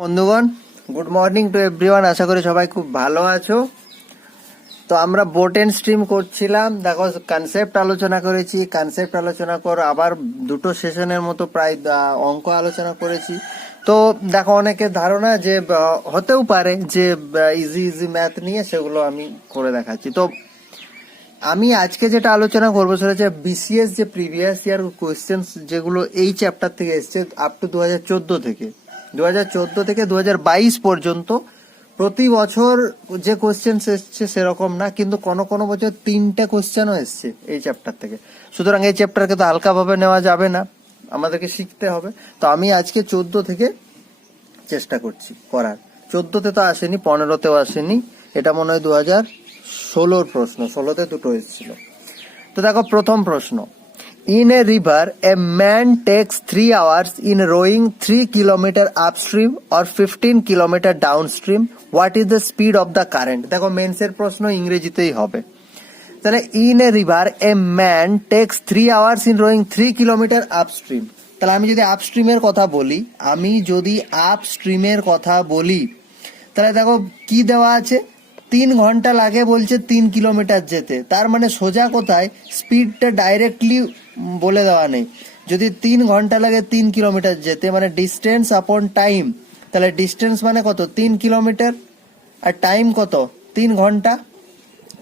বন্ধুগণ good morning to everyone আশা করি সবাই খুব ভালো আছো। তো আমরা বোট এন্ড স্ট্রিম করছিলাম। দেখো কনসেপ্ট আলোচনা করেছি। কনসেপ্ট আলোচনা কর আবার দুটো সেশনের মতো প্রায় অঙ্ক আলোচনা করেছি। তো দেখো অনেকের ধারণা যে হতেও পারে যে ইজি ইজি ম্যাথ নিয়ে সেগুলো আমি করে দেখাচ্ছি। তো আমি আজকে যেটা আলোচনা করব সেটা হচ্ছে বিসিএস যে প্রিভিয়াস ইয়ার কোয়েশ্চেন যেগুলো এই চ্যাপ্টার থেকে এসছে আপ টু দু হাজার চোদ্দ থেকে। দু হাজার চোদ্দ থেকে দু হাজার বাইশ পর্যন্ত প্রতি বছর যে কোয়েশ্চেন এসছে সেরকম না, কিন্তু কোনো কোনো বছর তিনটে কোয়েশ্চেনও এসছে এই চ্যাপ্টার থেকে। সুতরাং এই চ্যাপ্টারকে তো হালকাভাবে নেওয়া যাবে না, আমাদেরকে শিখতে হবে। তো আমি আজকে চোদ্দ থেকে চেষ্টা করছি করার। চোদ্দতে তো আসেনি, পনেরোতেও আসেনি। এটা মনে হয় দু হাজার ষোলোর প্রশ্ন, ষোলোতে দুটো এসেছিল। তো দেখো, প্রথম প্রশ্ন। A river a man takes three hours in rowing three kilometre upstream or fifteen kilometre downstream what is the speed of the current দেখো মেন্সের প্রশ্ন ইংরেজিতেই হবে। তাহলে in a river a man takes three hours in rowing three kilometre upstream তাহলে, আমি যদি আপস্ট্রিমের কথা বলি, আমি যদি আপস্ট্রিমের কথা বলি, তাহলে দেখো, কি দেওয়া আছে? তিন ঘণ্টা লাগে বলছে তিন কিলোমিটার যেতে। তার মানে সোজা কোথায়? স্পিডটা ডাইরেক্টলি বলে দেওয়া নেই। যদি তিন ঘণ্টা লাগে তিন কিলোমিটার যেতে মানে ডিস্টেন্স আপন টাইম তাহলে ডিস্টেন্স মানে কত? তিন কিলোমিটার। আর টাইম কত? তিন ঘণ্টা।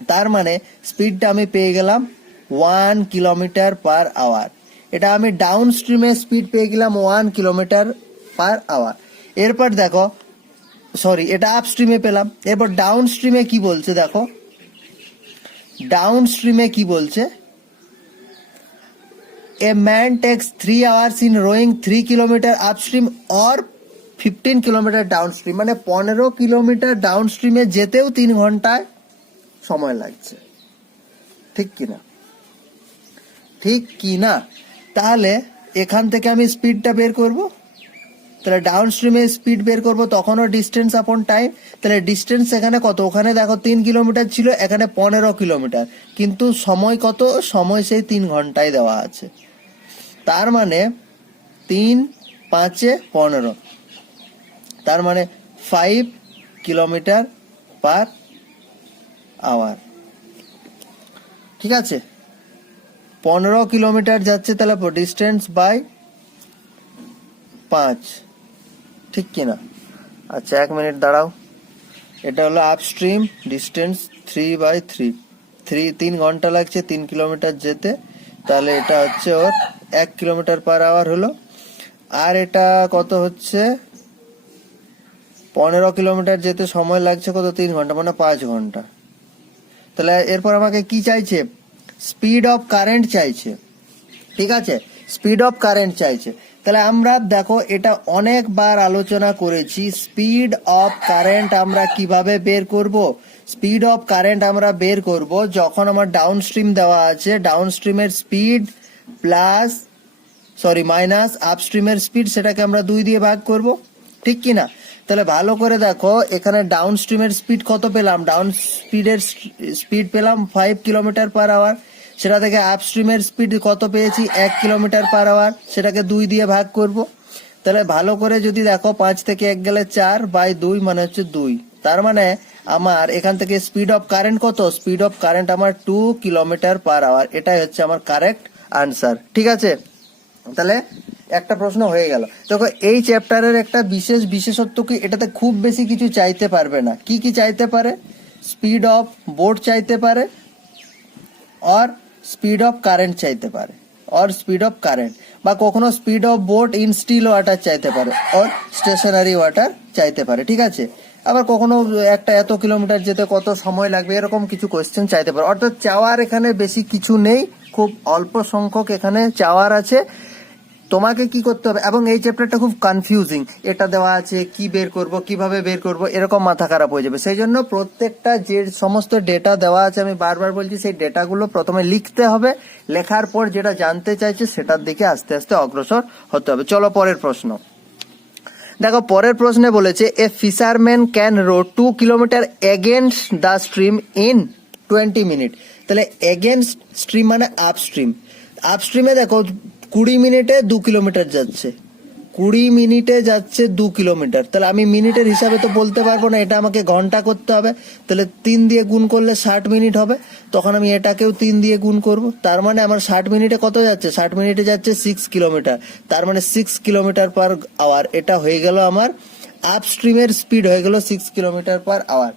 তার মানে স্পিডটা আমি পেয়ে গেলাম ওয়ান কিলোমিটার পার আওয়ার এটা আমি ডাউন স্ট্রিমে স্পিড পেয়ে গেলাম ওয়ান কিলোমিটার পার আওয়ার এরপর দেখো সরি এটা আপ স্ট্রিমে পেলাম। এরপর ডাউন স্ট্রিমে কি বলছে দেখো? ডাউন স্ট্রিমে কি বলছে? Man takes three hours in rowing three kilometre upstream or fifteen kilometre downstream মানে পনেরো কিলোমিটার ডাউন স্ট্রিমে যেতেও তিন ঘন্টায় সময় লাগছে। ঠিক কি না ঠিক কি না তাহলে এখান থেকে আমি স্পিডটা বের করব। তাহলে ডাউন স্ট্রিমে স্পিড বের করব, তখনও ডিস্টেন্স আপন টাইম তাহলে ডিস্টেন্স এখানে কত? ওখানে দেখো তিন কিলোমিটার ছিল, এখানে পনেরো কিলোমিটার কিন্তু সময় কত? সময় সেই তিন ঘন্টায় দেওয়া আছে। তার মানে তিন, পাঁচে পনেরো। তার মানে ফাইভ কিলোমিটার পার আওয়ার ঠিক আছে? পনেরো কিলোমিটার যাচ্ছে তাহলে ডিস্টেন্স বাই পাঁচ। ঠিক কিনা? আচ্ছা এক মিনিট দাঁড়াও। এটা হলো upstream distance three by three three তিন ঘণ্টা লাগছে, তিন কিলোমিটার যেতে। তাহলে এটা হচ্ছে ওর এক কিলোমিটার পার আওয়ার হলো। আর এটা কত হচ্ছে? পনেরো কিলোমিটার যেতে সময় লাগছে কত? তিন ঘণ্টা মানে পাঁচ ঘণ্টা। তাহলে এরপর আমাকে কি চাইছে? স্পিড অফ কারেন্ট চাইছে। ঠিক আছে? স্পিড অফ কারেন্ট চাইছে। তাহলে আমরা, দেখো, এটা অনেকবার আলোচনা করেছি, স্পিড অফ কারেন্ট আমরা কীভাবে বের করব? স্পিড অফ কারেন্ট আমরা বের করব, যখন আমার ডাউন স্ট্রিম দেওয়া আছে ডাউন স্ট্রিমের স্পিড প্লাস সরি মাইনাস আপস্ট্রিমের স্পিড সেটাকে আমরা দুই দিয়ে ভাগ করব, ঠিক কি না তাহলে ভালো করে দেখো, এখানে ডাউন স্ট্রিমের স্পিড কত পেলাম? ডাউন স্পিডের স্পিড পেলাম ফাইভ কিলোমিটার পার আওয়ার সেটা থেকে আপস্ট্রিমের স্পিড কত পেয়েছি? এক কিলোমিটার পার আওয়ার সেটাকে দুই দিয়ে ভাগ করব। তাহলে ভালো করে যদি দেখো, পাঁচ থেকে এক গেলে চার বাই দুই মানে হচ্ছে দুই। তার মানে আমার, এখান থেকে স্পিড অফ কারেন্ট কত? স্পিড অফ কারেন্ট আমার টু কিলোমিটার পার আওয়ার এটাই হচ্ছে আমার কারেক্ট আনসার ঠিক আছে? তাহলে একটা প্রশ্ন হয়ে গেল। দেখো, এই চ্যাপ্টারের একটা বিশেষ বিশেষত্ব কি? এটাতে খুব বেশি কিছু চাইতে পারবে না। কি কি চাইতে পারে? স্পিড অফ বোর্ড চাইতে পারে অর স্পিড অফ কারেন্ট চাইতে পারে অর স্পিড অফ কারেন্ট বা কখনো speed of boat in still water চাইতে পারে অর স্টেশনারি ওয়াটার চাইতে পারে। ঠিক আছে? আবার কখনো একটা এত কিলোমিটার যেতে কত সময় লাগবে, এরকম কিছু কোয়েশ্চেন চাইতে পারে। অর্থাৎ চাওয়ার এখানে বেশি কিছু নেই, খুব অল্প সংখ্যক এখানে চাওয়ার আছে। তোমাকে কি করতে হবে? এবং এই চ্যাপ্টারটা খুব কনফিউজিং এটা দেওয়া আছে, কি বের করব, কীভাবে বের করব, এরকম মাথা খারাপ হয়ে যাবে। সেই জন্য প্রত্যেকটা যে সমস্ত ডেটা দেওয়া আছে, আমি বারবার বলছি, সেই ডেটাগুলো প্রথমে লিখতে হবে। লেখার পর যেটা জানতে চাইছে, সেটার দিকে আস্তে আস্তে অগ্রসর হতে হবে। চলো পরের প্রশ্ন। দেখো, পরের প্রশ্নে বলেছে a fisherman can row two kilometre against the stream in twenty minute তাহলে এগেনস্ট স্ট্রিম মানে আপস্ট্রিম আপস্ট্রিমে দেখো, কুড়ি মিনিটে দু কিলোমিটার যাচ্ছে। কুড়ি মিনিটে যাচ্ছে দু কিলোমিটার। তাহলে আমি মিনিটের হিসাবে তো বলতে পারব না, এটা আমাকে ঘণ্টা করতে হবে। তাহলে তিন দিয়ে গুণ করলে ষাট মিনিট হবে। তখন আমি এটাকেও তিন দিয়ে গুণ করব। তার মানে আমার ষাট মিনিটে কত যাচ্ছে? ষাট মিনিটে যাচ্ছে সিক্স কিলোমিটার তার মানে সিক্স কিলোমিটার পার আওয়ার এটা হয়ে গেল আমার আপস্ট্রিমের স্পিড হয়ে গেল সিক্স কিলোমিটার পার আওয়ার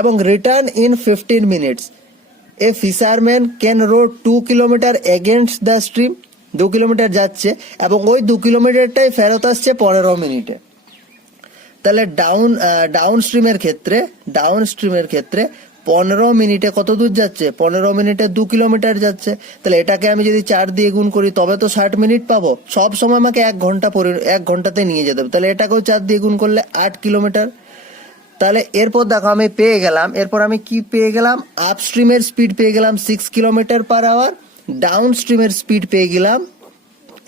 এবং return in fifteen minutes a fisherman can row two kilometre against the stream দু কিলোমিটার যাচ্ছে এবং ওই দু কিলোমিটারটাই ফেরত আসছে পনেরো মিনিটে। তাহলে ডাউন ডাউন স্ট্রিমের ক্ষেত্রে ডাউন স্ট্রিমের ক্ষেত্রে পনেরো মিনিটে কত দূর যাচ্ছে? পনেরো মিনিটে দু কিলোমিটার যাচ্ছে। তাহলে এটাকে আমি যদি চার দিয়ে গুণ করি, তবে তো ষাট মিনিট পাবো। সব সময় আমাকে এক ঘণ্টা পরি, এক ঘন্টাতে নিয়ে যেতে হবে। তাহলে এটাকেও চার দিয়ে গুণ করলে আট কিলোমিটার। তাহলে এরপর দেখো আমি পেয়ে গেলাম। এরপর আমি কি পেয়ে গেলাম? আপ স্ট্রিমের স্পিড পেয়ে গেলাম six kilometre per hour down স্ট্রিমের speed পেয়ে গেলাম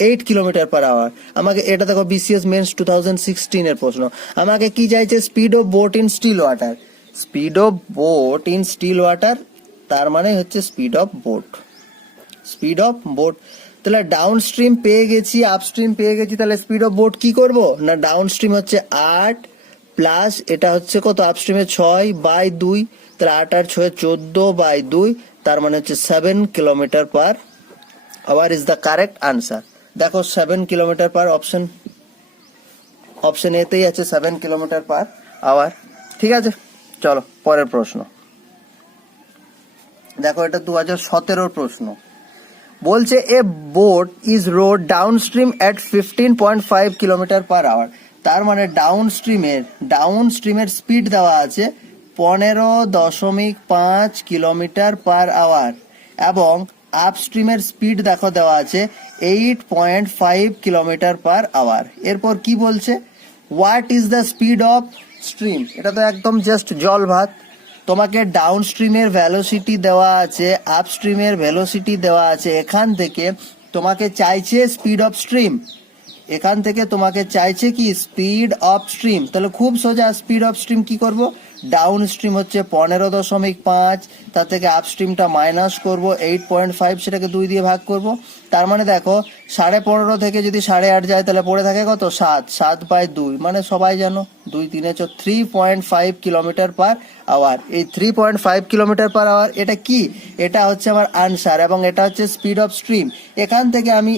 এইট কিলোমিটার পার আওয়ার আমাকে, এটা দেখো বিসিএস মেন্স টু থাউজেন্ড সিক্সটিনের প্রশ্ন। আমাকে কি চাইছে? Speed of boat in still water speed of boat in still water তার মানে হচ্ছে speed of boat speed of boat তাহলে ডাউন স্ট্রিম পেয়ে গেছি আপ স্ট্রিম পেয়ে গেছি, তাহলে স্পিড অফ বোট কি করব? না ডাউন স্ট্রিম হচ্ছে আট প্লাস এটা হচ্ছে কত? আপ স্ট্রিমে ছয় বাই দুই তাহলে আট আর ছয় চোদ্দ বাই দুই, তার মানে হচ্ছে seven kilometre per hour is the correct answer দেখো seven kilometre per option option এতেই আছে সেভেন কিলোমিটার পার আওয়ার ঠিক আছে? চলো, পরের প্রশ্ন। দেখো এটা দু হাজার সতেরোর প্রশ্ন। বলছে, a boat is rowed down stream at fifteen point five kilometre per hour তার মানে ডাউন স্ট্রিমের ডাউন স্ট্রিমের স্পিড দেওয়া আছে পনেরো দশমিক পাঁচ কিলোমিটার পার আওয়ার এবং আপ স্ট্রিমের স্পিড দেখো দেওয়া আছে eight point five kilometre per hour. এরপর কি বলছে? What is the speed of stream এটা তো একদম জাস্ট জল ভাত। তোমাকে ডাউন স্ট্রিমের ভ্যালোসিটি দেওয়া আছে আপ স্ট্রিমের ভ্যালোসিটি দেওয়া আছে। এখান থেকে তোমাকে চাইছে স্পিড অফ স্ট্রিম এখান থেকে তোমাকে চাইছে কি? স্পিড অফ স্ট্রিম তাহলে খুব সোজা স্পিড অফ স্ট্রিম কি করব? ডাউন স্ট্রিম হচ্ছে পনেরো দশমিক পাঁচ, তার থেকে আপ স্ট্রিমটা মাইনাস করব এইট পয়েন্ট ফাইভ সেটাকে দুই দিয়ে ভাগ করব। তার মানে দেখো, সাড়ে পনেরো থেকে যদি সাড়ে আট যায়, তাহলে পড়ে থাকে কত? সাত সাত বাই দুই। মানে সবাই জানো, দুই তিনে চ three point five kilometre per hour এই three point five kilometre per hour এটা কি? এটা হচ্ছে আমার আনসার এবং এটা হচ্ছে স্পিড অফ স্ট্রিম এখান থেকে আমি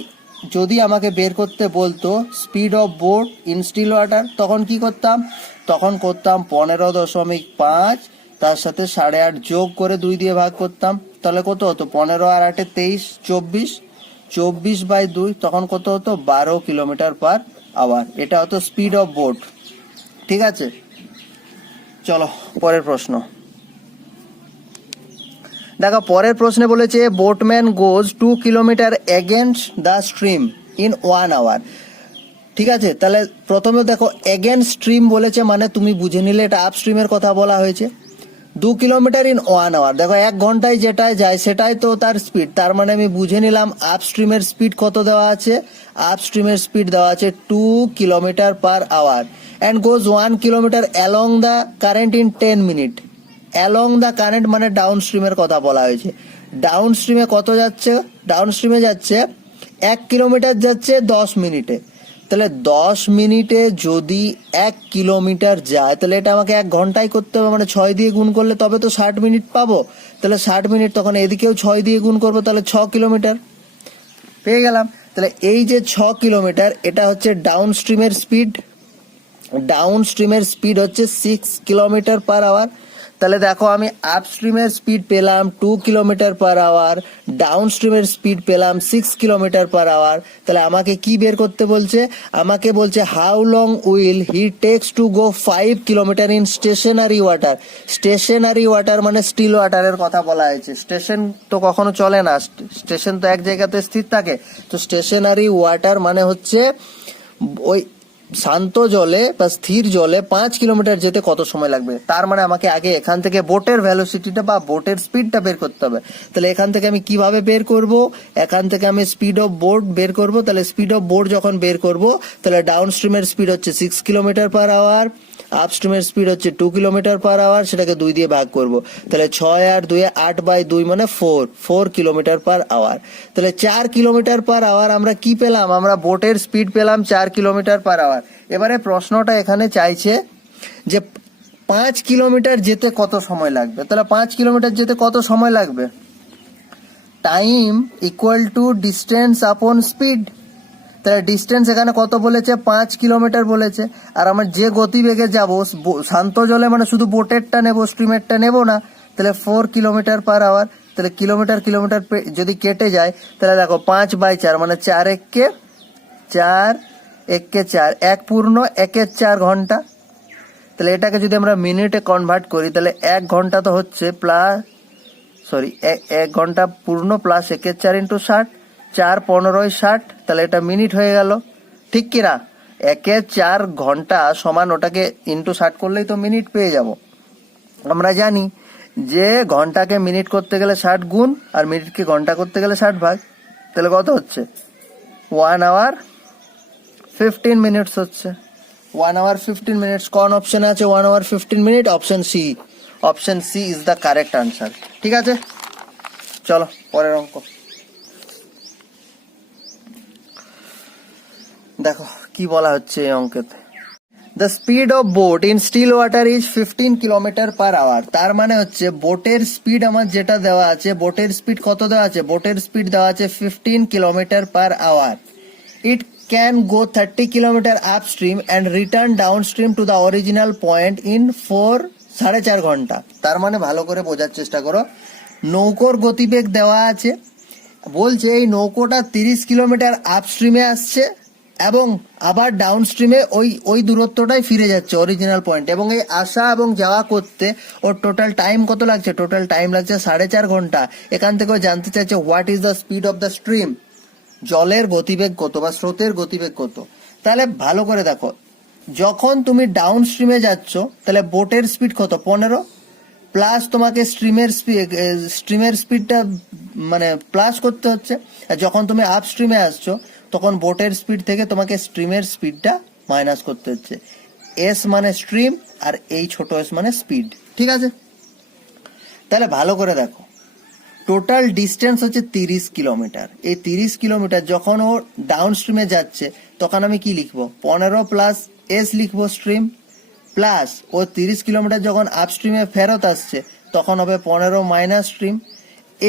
যদি আমাকে বের করতে বলতো speed of boat in still water তখন কি করতাম? তখন করতাম পনেরো দশমিক পাঁচ, তার সাথে সাড়ে আট যোগ করে দুই দিয়ে ভাগ করতাম। তাহলে কত হতো? পনেরো আর আটে তেইশ, চব্বিশ। চব্বিশ বাই দুই, তখন কত হতো? বারো কিলোমিটার পার আওয়ার। এটা হতো স্পিড অফ বোট। ঠিক আছে? চলো, পরের প্রশ্ন। দেখো, পরের প্রশ্নে বলেছে boatman goes two kilometre against the stream in one hour ঠিক আছে? তাহলে প্রথমে দেখো এগেন স্ট্রিম বলেছে মানে তুমি বুঝে নিলে এটা আপ স্ট্রিমের কথা বলা হয়েছে। দু কিলোমিটার ইন ওয়ান আওয়ার দেখো, এক ঘন্টায় যেটাই যায়, সেটাই তো তার স্পিড তার মানে আমি বুঝে নিলাম আপ স্ট্রিমের স্পিড কত দেওয়া আছে। আপ স্ট্রিমের স্পিড দেওয়া আছে two kilometre per hour and goes one kilometre along the current in ten minute along the current মানে ডাউন স্ট্রিমের কথা বলা হয়েছে। ডাউন স্ট্রিমে কত যাচ্ছে? ডাউন স্ট্রিমে যাচ্ছে, এক কিলোমিটার যাচ্ছে দশ মিনিটে তাহলে দশ মিনিটে যদি এক কিলোমিটার যায়, তাহলে এটা আমাকে এক ঘন্টায় করতে হবে। মানে ছয় দিয়ে গুণ করলে তবে তো ষাট মিনিট পাবো। তাহলে ষাট মিনিট তখন এদিকেও ছয় দিয়ে গুণ করব, তাহলে ছ কিলোমিটার। পেয়ে গেলাম। তাহলে এই যে ছ কিলোমিটার, এটা হচ্ছে ডাউন স্ট্রিমের স্পিড ডাউন স্ট্রিমের স্পিড হচ্ছে সিক্স কিলোমিটার পার আওয়ার তাহলে দেখো আমি আপ স্ট্রিমের স্পিড পেলাম two kilometre per hour down স্ট্রিমের speed পেলাম সিক্স কিলোমিটার পার আওয়ার তাহলে আমাকে কি বের করতে বলছে? আমাকে বলছে how long will he takes to go five kilometre in stationary water stationary water মানে স্টিল ওয়াটারের কথা বলা হয়েছে। স্টেশন তো কখনো চলে না। স্টেশন তো এক জায়গাতে স্থির থাকে। তো স্টেশনারি ওয়াটার মানে হচ্ছে ওই শান্ত জলে বা স্থির জলে পাঁচ কিলোমিটার যেতে কত সময় লাগবে? তার মানে আমাকে আগে এখান থেকে বোটের ভ্যালোসিটিটা বা বোটের স্পিডটা বের করতে হবে। তাহলে এখান থেকে আমি কীভাবে বের করব? এখান থেকে আমি স্পিড অফ বোট বের করব। তাহলে স্পিড অফ বোট যখন বের করব, তাহলে ডাউন স্ট্রিমের স্পিড হচ্ছে সিক্স কিলোমিটার পার আওয়ার আপস্ট্রিমের স্পিড হচ্ছে টু কিলোমিটার পার আওয়ার সেটাকে দুই দিয়ে ভাগ করব। তাহলে ছয় আর দুই, আট বাই দুই মানে four four kilometre per hour তাহলে চার কিলোমিটার পার আওয়ার আমরা কি পেলাম? আমরা বোটের স্পিড পেলাম চার কিলোমিটার পার আওয়ার এবারে প্রশ্নটা এখানে চাইছে যে পাঁচ কিলোমিটার যেতে কত সময় লাগবে? তাহলে পাঁচ কিলোমিটার যেতে কত সময় লাগবে? Time equal to distance upon speed তাহলে ডিস্টেন্স এখানে কত বলেছে? পাঁচ কিলোমিটার বলেছে। আর আমার যে গতিবেগে যাব শান্ত জলে মানে শুধু বোটেরটা নেব স্ট্রিমেরটা নেব না, তাহলে ফোর কিলোমিটার পার আওয়ার তাহলে কিলোমিটার কিলোমিটার যদি কেটে যায়, তাহলে দেখো পাঁচ বাই চার মানে চার এককে চার এককে চার, এক পূর্ণ একের চার ঘণ্টা। তাহলে এটাকে যদি আমরা মিনিটে কনভার্ট করি, তাহলে এক ঘণ্টা তো হচ্ছে প্লাস সরি এক ঘণ্টা পূর্ণ প্লাস একের চার ইন্টু ষাট, চার পনেরোই ষাট, তাহলে এটা মিনিট হয়ে গেল। ঠিক কিনা একে চার ঘণ্টা সমান ওটাকে ইন্টু ষাট করলেই তো মিনিট পেয়ে যাব। আমরা জানি যে ঘন্টাকে মিনিট করতে গেলে ষাট গুণ, আর মিনিটকে ঘণ্টা করতে গেলে ষাট ভাগ। তাহলে কত হচ্ছে? ওয়ান আওয়ার ফিফটিন মিনিটস হচ্ছে। ওয়ান আওয়ার ফিফটিন মিনিটস কোন অপশন আছে? One hour fifteen minute option C option C is the correct answer ঠিক আছে? চলো, পরের অঙ্ক। দেখো, কি বলা হচ্ছে এই অঙ্কেতে? The speed of boat in still water is fifteen kilometre per hour তার মানে হচ্ছে বোটের স্পিড আমার যেটা দেওয়া আছে বোটের স্পিড কত দেওয়া আছে? বোটের স্পিড দেওয়া আছে fifteen kilometre per hour it thirty kilometre up stream and return down stream to the original point in four সাড়ে চার ঘণ্টা। তার মানে ভালো করে বোঝার চেষ্টা করো। নৌকোর গতিবেগ দেওয়া আছে। বলছে এই নৌকোটা তিরিশ কিলোমিটার আপ স্ট্রিমে আসছে এবং আবার ডাউন স্ট্রিমে ওই ওই দূরত্বটাই ফিরে যাচ্ছে অরিজিনাল পয়েন্ট এবং এই আসা এবং যাওয়া করতে ওর টোটাল টাইম কত লাগছে? টোটাল টাইম লাগছে সাড়ে চার ঘণ্টা। এখান থেকেও জানতে চাইছে what is the speed of the stream জলের গতিবেগ কত বা স্রোতের গতিবেগ কত? তাহলে ভালো করে দেখো, যখন তুমি ডাউন স্ট্রিমে যাচ্ছ, তাহলে বোটের স্পিড কত? পনেরো। প্লাস তোমাকে স্ট্রিমের স্ট্রিমের স্পিডটা মানে প্লাস করতে হচ্ছে। আর যখন তুমি আপ স্ট্রিমে আসছো, তখন বোটের স্পিড থেকে তোমাকে স্ট্রিমের স্পিডটা মাইনাস করতে হচ্ছে। এস মানে স্ট্রিম আর এই ছোট এস মানে স্পিড ঠিক আছে? তাহলে ভালো করে দেখো। টোটাল ডিস্টেন্স হচ্ছে তিরিশ কিলোমিটার এই তিরিশ কিলোমিটার যখন ও ডাউন স্ট্রিমে যাচ্ছে, তখন আমি কি লিখব? পনেরো প্লাস এস লিখব স্ট্রিম প্লাস ও তিরিশ কিলোমিটার যখন আপ স্ট্রিমে ফেরত আসছে, তখন হবে পনেরো মাইনাস স্ট্রিম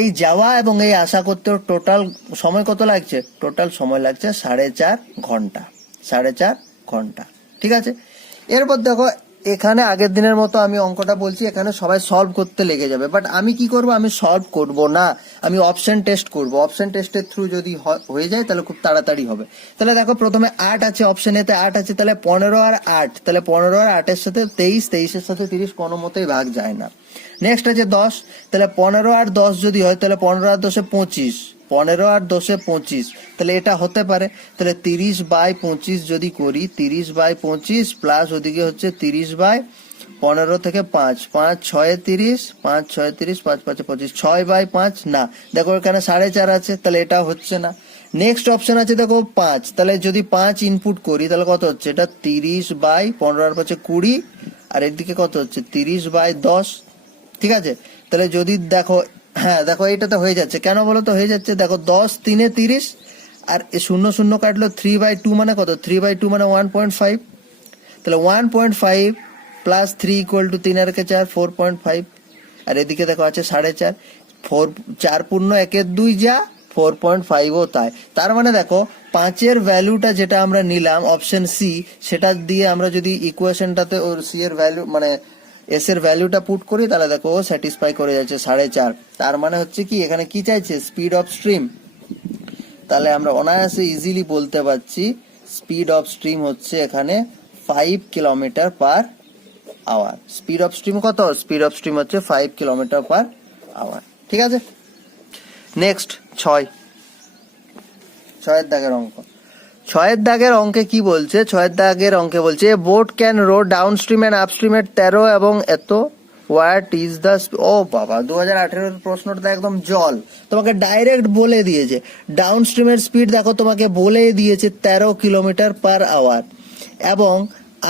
এই যাওয়া এবং এই আসা করতে টোটাল সময় কত লাগছে? টোটাল সময় লাগছে সাড়ে চার ঘণ্টা, সাড়ে চার ঘণ্টা। ঠিক আছে? এরপর দেখো এখানে আগের দিনের মতো আমি অঙ্কটা বলছি, এখানে সবাই সলভ করতে লেগে যাবে। বাট আমি কি করব? আমি সলভ করব না। আমি অপশন টেস্ট করব। অপশন টেস্টের থ্রু যদি হয়ে যায়, তাহলে খুব তাড়াতাড়ি হবে। তাহলে দেখো, প্রথমে আট আছে অপশন এতে আট আছে, তাহলে পনেরো আর আট। তাহলে পনেরো আর আটের সাথে তেইশ, তেইশের সাথে তিরিশ কোনো মতেই ভাগ যায় না। নেক্সট আছে দশ। তাহলে পনেরো আর দশ যদি হয়, তাহলে পনেরো আর দশে পঁচিশ। পনেরো আর দশে পঁচিশ। তাহলে এটা হতে পারে। তাহলে তিরিশ বাই পঁচিশ যদি করি, তিরিশ বাই পঁচিশ প্লাস ওদিকে হচ্ছে তিরিশ বাই পনেরো থেকে পাঁচ। পাঁচ, ছয়, তিরিশ। পাঁচ, ছয়, তিরিশ, পাঁচ, পাঁচে, পঁচিশ। ছয় বাই পাঁচ, না। দেখো এখানে সাড়ে চার আছে, তাহলে এটা হচ্ছে না। নেক্সট অপশন আছে দেখো পাঁচ। তাহলে যদি পাঁচ ইনপুট করি, তাহলে কত হচ্ছে? এটা তিরিশ বাই পনেরো আর পাঁচে কুড়ি। আর এদিকে কত হচ্ছে? তিরিশ বাই দশ। ঠিক আছে? তাহলে যদি দেখো হ্যাঁ দেখো, এইটাতে হয়ে যাচ্ছে। কেন বলো তো? হয়ে যাচ্ছে, দেখো, দশ, তিনে তিরিশ, আর শূন্য শূন্য কাটলো থ্রি বাই টু মানে কত? থ্রি বাই টু মানে ওয়ান পয়েন্ট ফাইভ তাহলে one point five plus three equal to তিন আর কে চার ফোর পয়েন্ট ফাইভ আর এদিকে দেখো, আছে সাড়ে চার। ফোর চার পূর্ণ একের দুই যা ফোর পয়েন্ট ফাইভও তাই। তার মানে দেখো, পাঁচের ভ্যালুটা যেটা আমরা নিলাম অপশন সি সেটা দিয়ে আমরা যদি ইকুয়েশনটাতে ওর সি এর ভ্যালু মানে এস এর ভ্যালুটা পুট করি, তাহলে দেখো, ও স্যাটিসফাই করে যাচ্ছে সাড়ে চার। তার মানে হচ্ছে কি, এখানে কি চাইছে? স্পিড অফ স্ট্রিম তাহলে আমরা অনায়াসে ইজিলি বলতে পারছি স্পিড অফ স্ট্রিম হচ্ছে এখানে five kilometre per hour speed of stream কত? স্পিড অফ স্ট্রিম হচ্ছে ফাইভ কিলোমিটার পার আওয়ার ঠিক আছে? নেক্সট ছয়। ছয়ের দাগের অঙ্ক। ছয়ের দাগের অঙ্কে কি বলছে? ছয়ের দাগের অঙ্কে বলছে boat can row down stream and upstream এর তেরো এবং এত হোয়াট ইজ দ্য ও বাবা দু হাজার আঠেরোর প্রশ্নটা একদম জল। তোমাকে ডাইরেক্ট বলে দিয়েছে। ডাউন স্ট্রিমের স্পিড দেখো, তোমাকে বলে দিয়েছে তেরো কিলোমিটার পার আওয়ার এবং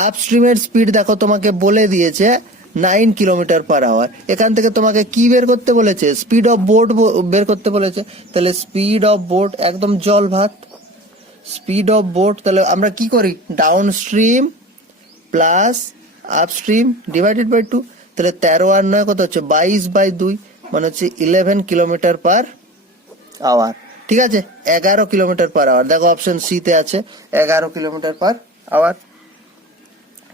আপস্ট্রিমের স্পিড দেখো, তোমাকে বলে দিয়েছে নাইন কিলোমিটার পার আওয়ার এখান থেকে তোমাকে কি বের করতে বলেছে? স্পিড অফ বোট বের করতে বলেছে। তাহলে স্পিড অফ বোট একদম জল ভাত। স্পিড অফ বোট তাহলে আমরা কি করি? Down stream plus upstream divided by two তাহলে তেরো আর নয় কত হচ্ছে? বাইশ বাই দুই মানে হচ্ছে ইলেভেন কিলোমিটার পার আওয়ার ঠিক আছে? এগারো কিলোমিটার পার আওয়ার দেখো অপশন সি তে আছে, এগারো কিলোমিটার পার আওয়ার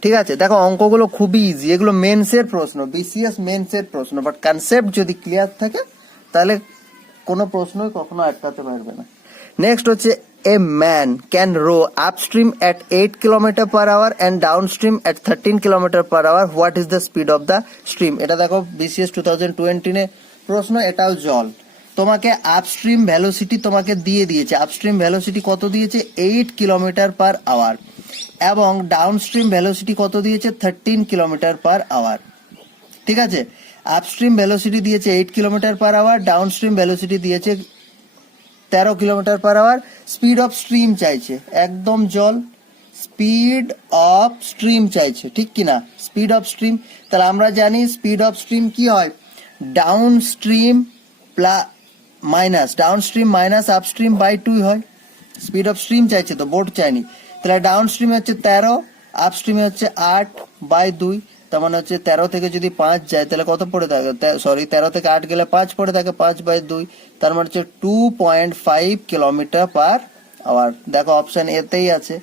ঠিক আছে? দেখো, অঙ্কগুলো খুবই ইজি এগুলো মেন্সের প্রশ্ন বিসিএস মেন্সের প্রশ্ন। বাট কনসেপ্ট যদি ক্লিয়ার থাকে, তাহলে কোনো প্রশ্নই কখনো আটকাতে পারবে না। নেক্সট হচ্ছে man can row upstream at eight kilometre per hour and down stream at thirteen kilometre per hour what is the speed of the stream এটা দেখো বিসিএস টু থাউজেন্ড টোয়েন্টিনে প্রশ্ন, এটাও জল। তোমাকে আপস্ট্রিম ভ্যালোসিটি তোমাকে দিয়ে দিয়েছে। আপস্ট্রিম ভ্যালোসিটি কত দিয়েছে? এইট কিলোমিটার পার আওয়ার এবং ডাউনস্ট্রিম ভ্যালোসিটি কত দিয়েছে? থার্টিন কিলোমিটার পার আওয়ার ঠিক আছে? আপস্ট্রিম ভ্যালোসিটি দিয়েছে eight kilometre per hour downstream velocity দিয়েছে তেরো kilometre per hour speed of stream চাইছে। একদম জল স্পিড অফ স্ট্রিম চাইছে, ঠিক কি না স্পিড অফ স্ট্রিম তাহলে আমরা জানি স্পিড অফ স্ট্রিম কি হয়? Down stream plus minus down stream minus up stream by টুই হয়। স্পিড অফ স্ট্রিম চাইছে তো বোট চাইনি তাহলে ডাউন স্ট্রিমে হচ্ছে তেরো আপ স্ট্রিমে হচ্ছে আট বাই দুই। তার মানে হচ্ছে তেরো থেকে যদি পাঁচ যায়, তাহলে কত পড়ে থাকে? সরি তেরো থেকে আট গেলে পাঁচ পড়ে থাকে, পাঁচ বাই দুই। তার মানে হচ্ছে two point five kilometre per hour দেখো অপশন এতেই আছে।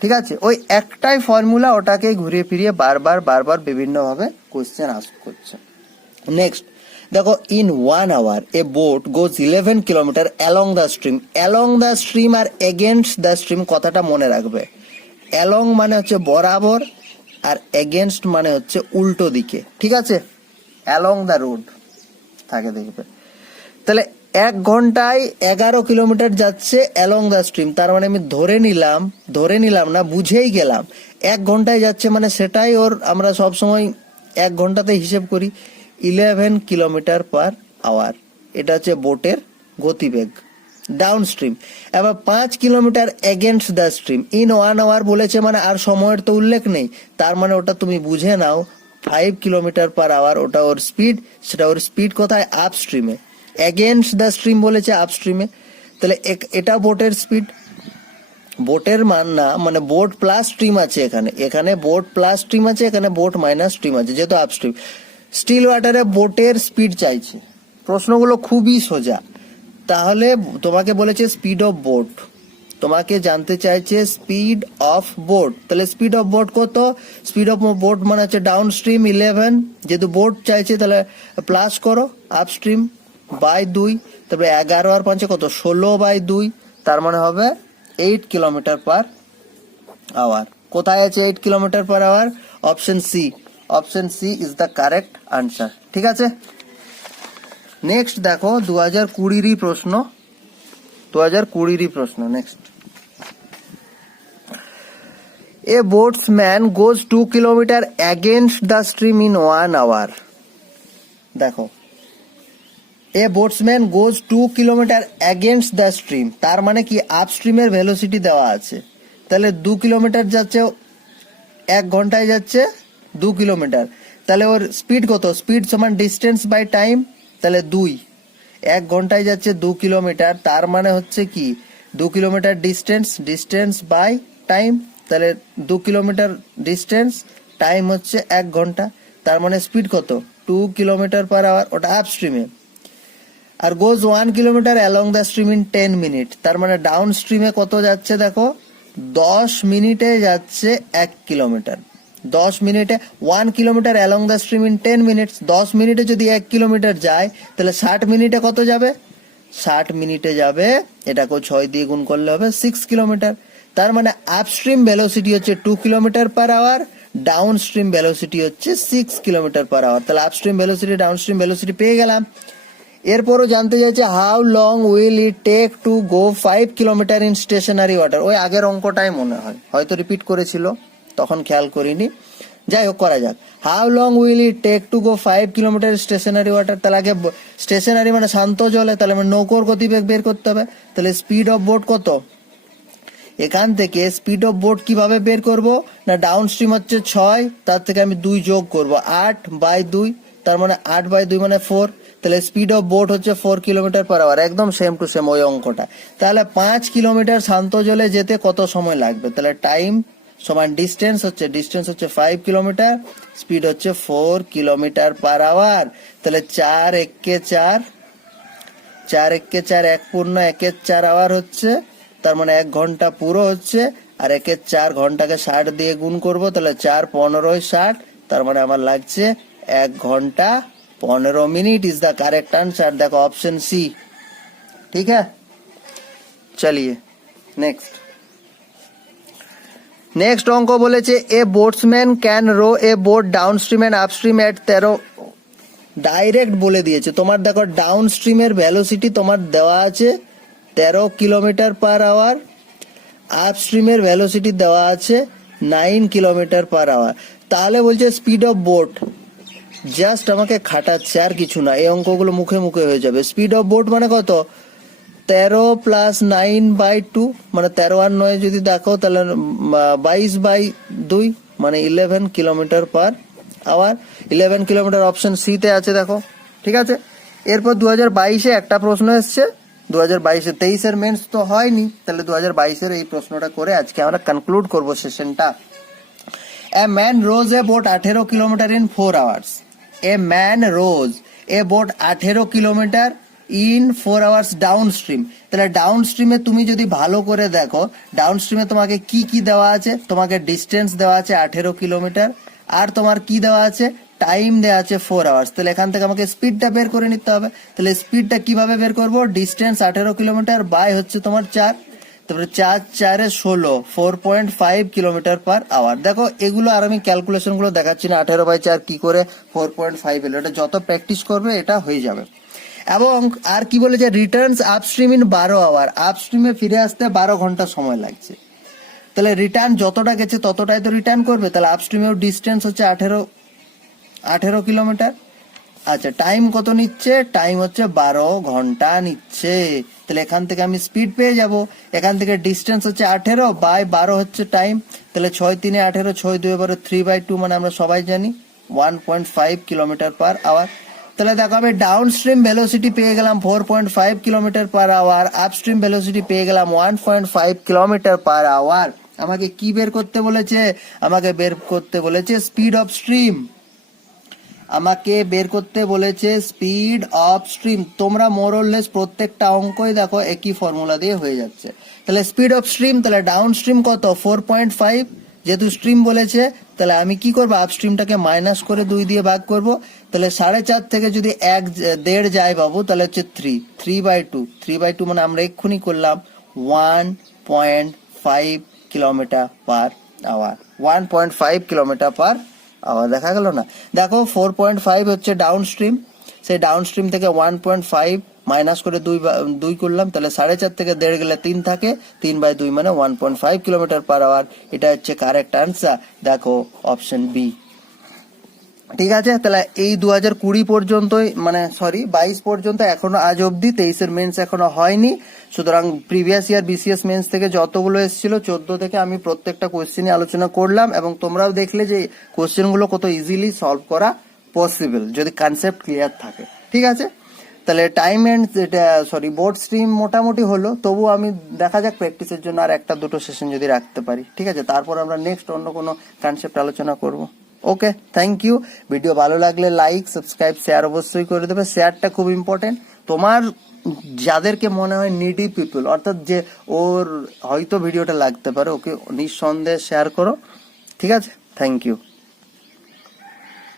ঠিক আছে? ওই একটাই ফর্মুলা ওটাকে ঘুরিয়ে ফিরিয়ে বারবার বারবার বিভিন্নভাবে কোশ্চেন আস করছে। নেক্সট দেখো in one hour a boat goes eleven kilometre along the stream along the stream R against the stream কথাটা মনে রাখবে। অ্যালং মানে হচ্ছে বরাবর আর এগেনস্ট মানে হচ্ছে উল্টো দিকে, ঠিক আছে? অ্যালং দ্য রোড থাকে দেখবে। তাহলে এক ঘন্টায় এগারো কিলোমিটার যাচ্ছে অ্যালং দ্য স্ট্রিম তার মানে আমি ধরে নিলাম ধরে নিলাম না, বুঝেই গেলাম। এক ঘন্টায় যাচ্ছে মানে সেটাই ওর আমরা সব সময় এক ঘন্টাতে হিসেব করি। ইলেভেন কিলোমিটার পার আওয়ার এটা হচ্ছে বোটের গতিবেগ। ডাউন স্ট্রিম এবার পাঁচ kilometre against the stream in one hour বলেছে মানে আর সময়ের তো উল্লেখ নেই। তার মানে ওটা তুমি বুঝে নাও ফাইভ কিলোমিটার পার আওয়ার ওটা ওর স্পিড সেটা ওর স্পিড কোথায়? আপ স্ট্রিমে এগেনস্ট দ্য স্ট্রিম বলেছে আপ স্ট্রিমে তাহলে এটা বোটের স্পিড বোটের মান না মানে বোট প্লাস স্ট্রিম আছে এখানে। এখানে বোট প্লাস স্ট্রিম আছে, এখানে বোট মাইনাস স্ট্রিম আছে, যেহেতু আপস্ট্রিম স্টিল ওয়াটারে বোটের স্পিড চাইছে। প্রশ্নগুলো খুবই সোজা। তাহলে তোমাকে বলেছে স্পিড অফ বোট তোমাকে জানতে চাইছে স্পিড অফ বোট তাহলে স্পিড অফ বোট কত? স্পিড অফ বোট মানে হচ্ছে ডাউন স্ট্রিম ইলেভেন যেহেতু বোট চাইছে, তাহলে প্লাস করো আপ স্ট্রিম বাই দুই। তারপরে এগারো আর পাঁচে কত? ষোলো বাই দুই। তার মানে হবে এইট কিলোমিটার পার আওয়ার কোথায় আছে eight kilometre per hour option C option C is the correct answer ঠিক আছে? নেক্সট দেখো দু হাজার কুড়িরই প্রশ্ন। দু হাজার কুড়িরই প্রশ্ন next a boatsman goes two kilometre against the stream in one hour দেখো a boatsman goes two kilometre against the stream তার মানে কি? আপ স্ট্রিমের ভেলোসিটি দেওয়া আছে। তাহলে দু কিলোমিটার যাচ্ছে, এক ঘন্টায় যাচ্ছে দু কিলোমিটার তাহলে ওর স্পিড কত? স্পিড সমান ডিস্টেন্স বাই টাইম তাহলে দুই। এক ঘন্টায় যাচ্ছে দু কিলোমিটার, তার মানে হচ্ছে কি? দু kilometre distance distance by time তাহলে দু কিলোমিটার ডিস্টেন্স টাইম হচ্ছে এক ঘণ্টা, তার মানে স্পিড কত? টু কিলোমিটার পার আওয়ার ওটা আপ স্ট্রিমে আর goes one kilometre along the stream in ten minute তার মানে ডাউন স্ট্রিমে কত যাচ্ছে দেখো? দশ মিনিটে যাচ্ছে এক কিলোমিটার। দশ মিনিটে one kilometre along the stream in ten minutes দশ মিনিটে যদি এক কিলোমিটার যায়, তাহলে ষাট মিনিটে কত যাবে? ষাট মিনিটে যাবে, এটাকেও ছয় দিয়ে গুণ করলে হবে সিক্স কিলোমিটার তার মানে আপস্ট্রিম ভেলোসিটি হচ্ছে two kilometre per hour down stream velocity হচ্ছে সিক্স কিলোমিটার পার আওয়ার তাহলে upstream velocity down stream velocity পেয়ে গেলাম। এরপরও জানতে চাইছে how long will it take to go five kilometre in stationary water ওই আগের অঙ্কটাই মনে হয়, হয়তো রিপিট করেছিল। তখন খেয়াল করিনি। যাই হোক, করা যাক। How long will it take to go five kilometre stationary water তাহলে আগে স্টেশনারি মানে শান্ত জলে, তাহলে আমার নৌকোর গতিবেগ বের করতে হবে। তাহলে স্পিড অফ বোট কত? এখান থেকে স্পিড অফ বোট কীভাবে বের করব? না ডাউন স্ট্রিম হচ্ছে ছয়, তার থেকে আমি দুই যোগ করব। আট বাই দুই, তার মানে আট বাই দুই মানে ফোর তাহলে স্পিড অফ বোট হচ্ছে ফোর কিলোমিটার পার আওয়ার একদম সেম টু সেম ওই অঙ্কটা। তাহলে পাঁচ কিলোমিটার শান্ত জলে যেতে কত সময় লাগবে? তাহলে টাইম সমান ডিস্টেন্স হচ্ছে ডিস্টেন্স হচ্ছে ফাইভ কিলোমিটার স্পিড হচ্ছে ফোর কিলোমিটার পার আওয়ার তাহলে চার একে চার চার একে চার এক পূর্ণ একের চার আওয়ার হচ্ছে, তার মানে এক ঘণ্টা পুরো হচ্ছে, আর একের চার ঘন্টাকে ষাট দিয়ে গুণ করব, তাহলে চার পনেরোই ষাট, তার মানে আমার লাগছে এক ঘণ্টা পনেরো minute is the correct answer দেখো অপশন সি ঠিক है চলিয়ে নেক্সট নেক্সট অঙ্ক বলেছে a boatsman can row a boat down stream and upstream at তেরো ডাইরেক্ট বলে দিয়েছে। তোমার দেখো ডাউন স্ট্রিমের ভ্যালোসিটি তোমার দেওয়া আছে তেরো কিলোমিটার পার আওয়ার আপ স্ট্রিমের ভ্যালোসিটি দেওয়া আছে নাইন কিলোমিটার পার আওয়ার তাহলে বলছে স্পিড অফ বোট জাস্ট আমাকে খাটাচ্ছে, আর কিছু না। এই অঙ্কগুলো মুখে মুখে হয়ে যাবে। স্পিড অফ বোট মানে কত? তেরো প্লাস নাইন বাই টু মানে তেরো আর নয় যদি দেখো, তাহলে বাইশ বাই দুই মানে eleven kilometre per hour eleven kilometre option সিতে আছে, দেখো, ঠিক আছে? এরপর দু হাজার বাইশে একটা প্রশ্ন এসছে। দু হাজার বাইশে তেইশের মেন্স তো হয়নি, তাহলে দু হাজার বাইশের এই প্রশ্নটা করে আজকে আমরা কনক্লুড করব সেশনটা A man rows a boat 18 kilometre in four hours a man rows a boat আঠেরো kilometre in four hours down stream তাহলে ডাউন স্ট্রিমে তুমি যদি ভালো করে দেখো ডাউন স্ট্রিমে তোমাকে কি কি দেওয়া আছে? তোমাকে ডিস্টেন্স দেওয়া আছে আঠেরো কিলোমিটার। আর তোমার কি দেওয়া আছে? টাইম দেওয়া আছে ফোর আওয়ার্স তাহলে এখান থেকে আমাকে স্পিডটা বের করে নিতে হবে। তাহলে স্পিডটা কীভাবে বের করব? ডিস্টেন্স আঠেরো কিলোমিটার বাই হচ্ছে তোমার চার। তারপরে চার, চারে ষোলো four point five kilometre per hour দেখো, এগুলো আর আমি ক্যালকুলেশনগুলো দেখাচ্ছি না। আঠেরো বাই চার কী করে ফোর পয়েন্ট ফাইভ এলো? এটা যত প্র্যাকটিস করবে, এটা হয়ে যাবে। এবং আর কি বলেছে রিটার্নস আপস্ট্রিম ইন বারো আওয়ার আপস্ট্রিমে ফিরে আসতে বারো ঘণ্টা সময় লাগছে। তাহলে রিটার্ন যতটা গেছে ততটাই তো রিটার্ন করবে, তাহলে আপস্ট্রিমেও ডিস্টেন্স হচ্ছে আঠেরো আঠেরো কিলোমিটার আচ্ছা টাইম কত নিচ্ছে? টাইম হচ্ছে বারো ঘণ্টা নিচ্ছে। তাহলে এখান থেকে আমি স্পিড পেয়ে যাব। এখান থেকে ডিস্টেন্স হচ্ছে আঠেরো বাই বারো হচ্ছে টাইম তাহলে ছয় তিনে আঠেরো, ছয় দুই বারো থ্রি বাই টু মানে আমরা সবাই জানি one point five kilometre per hour তাহলে দেখো আমি ডাউন স্ট্রিম ভেলোসিটি পেয়ে গেলাম four point five kilometre per hour up stream velocity পেয়ে গেলাম one point five kilometre per hour আমাকে কি বের করতে বলেছে? আমাকে বের করতে বলেছে স্পিড অফ স্ট্রিম আমাকে বের করতে বলেছে স্পিড অফ স্ট্রিম তোমরা মোরলেস প্রত্যেকটা অঙ্কই দেখো একই ফর্মুলা দিয়ে হয়ে যাচ্ছে। তাহলে স্পিড অফ স্ট্রিম তাহলে ডাউন স্ট্রিম কত? ফোর পয়েন্ট ফাইভ যেহেতু স্ট্রিম বলেছে তাহলে আমি কি করব? আপ স্ট্রিমটাকে মাইনাস করে দুই দিয়ে ভাগ করব। তাহলে সাড়ে চার থেকে যদি এক, দেড় যায় বাবু, তাহলে হচ্ছে three three by two three by two মানে আমরা এক্ষুনি করলাম one point five kilometre per hour one point five kilometre per আবার দেখা গেল না? দেখো ফোর পয়েন্ট ফাইভ হচ্ছে ডাউন স্ট্রিম সেই ডাউন স্ট্রিম থেকে ওয়ান পয়েন্ট ফাইভ মাইনাস করে দুই দুই করলাম, তাহলে সাড়ে চার থেকে দেড় গেলে তিন থাকে, তিন বাই দুই মানে one point five kilometre per hour এটা হচ্ছে কারেক্ট আনসার দেখো অপশন বি ঠিক আছে, তাহলে এই দু হাজার কুড়ি পর্যন্তই মানে সরি বাইশ পর্যন্ত, এখনও আজ অবধি, তেইশের মেন্স এখনও হয়নি। সুতরাং প্রিভিয়াস ইয়ার বিসিএস মেন্স থেকে যতগুলো এসেছিল, চোদ্দ থেকে আমি প্রত্যেকটা কোয়েশ্চেনই আলোচনা করলাম, এবং তোমরাও দেখলে যে কোয়েশ্চেনগুলো কত ইজিলি সলভ করা পসিবল যদি কনসেপ্ট ক্লিয়ার থাকে। ঠিক আছে? তাহলে time and sorry board stream মোটামুটি হলো তবু আমি দেখা যাক প্র্যাকটিসের জন্য আর একটা দুটো সেশন যদি রাখতে পারি, ঠিক আছে? তারপর আমরা নেক্সট অন্য কোনো কনসেপ্ট আলোচনা করব। ওকে থ্যাংক ইউ ভিডিও ভালো লাগলে লাইক সাবস্ক্রাইব শেয়ার অবশ্যই করে দেবে। শেয়ারটা খুব ইম্পর্টেন্ট তোমার যাদেরকে মনে হয় নিডি পিপল অর্থাৎ যে ওর হয়তো ভিডিওটা লাগতে পারে, ওকে নিঃসন্দেহে শেয়ার করো, ঠিক আছে? Thank you